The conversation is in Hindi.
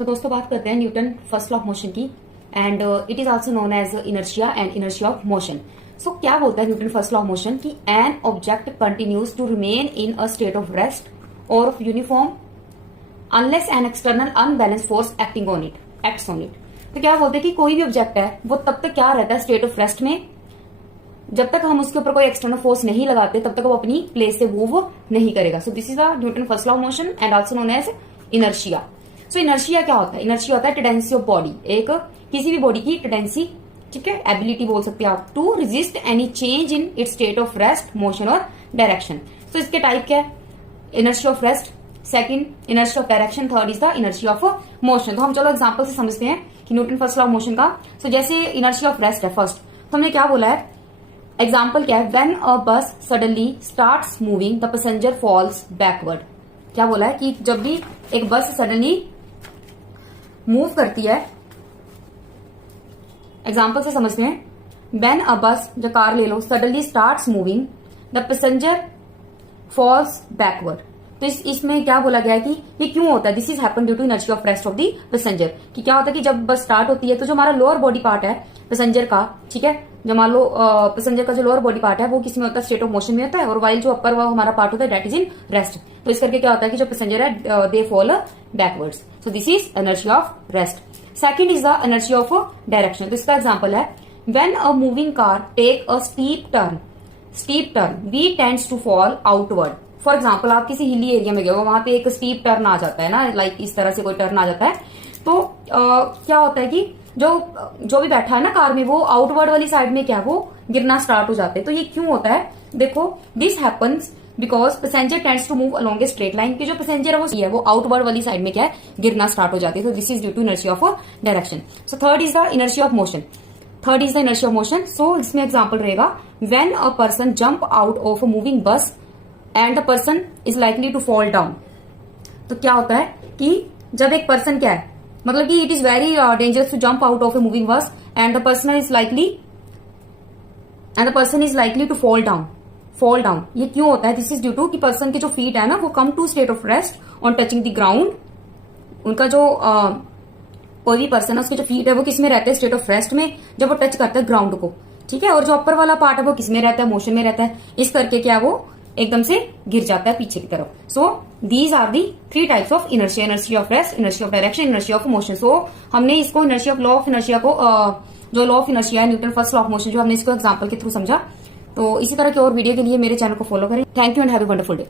सो दोस्तों बात करते हैं Newton first law of motion की and it is also known as inertia and inertia of motion. So क्या बोलता है Newton first law of motion की an object continues to remain in a state of rest or of uniform unless an external unbalance force acting on it acts on it. तो क्या बोलते हैं कि कोई भी ऑब्जेक्ट है वो तब तक क्या रहता है स्टेट ऑफ रेस्ट में, जब तक हम उसके ऊपर कोई एक्सटर्नल फोर्स नहीं लगाते तब तक वो अपनी प्लेस से मूव नहीं करेगा। So this is the Newton first law of motion and also known as inertia. So inertia क्या होता है? इनर्शिया होता है टेंडेंसी ऑफ बॉडी, एक किसी भी बॉडी की टेंडेंसी, ठीक है, एबिलिटी बोल सकते हैं आप, to resist any change in its state of rest, motion और डायरेक्शन। सो इसके टाइप क्या है? Inertia of rest, second inertia of direction, third is the inertia of motion. तो हम चलो एग्जांपल से समझते हैं कि Newton first law of motion का। सो जैसे इनर्शिया ऑफ रेस्ट है फर्स्ट, तो हमने क्या बोला है? एग्जाम्पल क्या है? When a bus suddenly starts moving the passenger falls backward. क्या बोला है कि जब भी एक बस सडनली मूव करती है, एग्जाम्पल से समझते हैं, व्हेन अ बस, जो कार ले लो, suddenly starts moving the passenger falls backward. तो इसमें क्या बोला गया है कि ये क्यों होता है? This is happen due to inertia of rest of the passenger. कि क्या होता है कि जब बस स्टार्ट होती है तो जो हमारा लोअर बॉडी पार्ट है पैसेंजर का, ठीक है, जो मान लो पैसेंजर का जो लोअर बॉडी पार्ट है वो किस में होता है? स्टेट ऑफ मोशन में होता है, और वाइल जो अपर वो हमारा पार्ट होता है दैट इज इन रेस्ट। तो इस करके क्या होता है कि जो पैसेंजर है they fall backwards. So this is inertia of rest. Second is the inertia of direction. तो इसका एग्जांपल है when a moving car take a steep turn we tends to fall outward. For example आप किसी हिली एरिया में गए हो, वहां पे एक स्टीप टर्न आ जाता है ना, लाइक इस तरह से कोई टर्न आ जाता है, तो क्या होता है कि जो भी बैठा है ना कार में वो आउटवर्ड वाली साइड में क्या है, वो गिरना स्टार्ट हो जाते हैं। तो ये क्यों होता है? देखो, this happens because passenger tends to move along a straight line. की जो पैसेंजर है वो आउटवर्ड वाली साइड में क्या है, गिरना स्टार्ट हो जाती है। तो this is due to inertia of direction. So third is the inertia of motion. So इसमें एग्जाम्पल रहेगा when a person jump out of a moving bus and the person is likely to fall down. तो क्या होता है कि जब एक पर्सन क्या है, मतलब कि it is very dangerous to jump out of a moving bus and the person is likely to fall down. ये क्यों होता है? दिस इज ड्यू टू कि पर्सन के जो फीट है ना वो come to state of rest on touching the ground. उनका जो कोई भी पर्सन है उसके जो फीट है वो किस में रहते हैं? स्टेट ऑफ रेस्ट में, जब वो टच करता है ग्राउंड को, ठीक है। और जो अपर वाला पार्ट है वो किस में रहता है? मोशन में रहता है। इस करके क्या वो एकदम से गिर जाता है पीछे की तरफ। So these are the three types of inertia: inertia of rest, inertia of direction, inertia of motion. So हमने इसको inertia of law of inertia को जो लॉ ऑफ इनर्शिया है Newton first law of motion, जो हमने इसको एग्जांपल के थ्रू समझा। तो इसी तरह के और वीडियो के लिए मेरे चैनल को फॉलो करें। Thank you and have a wonderful day.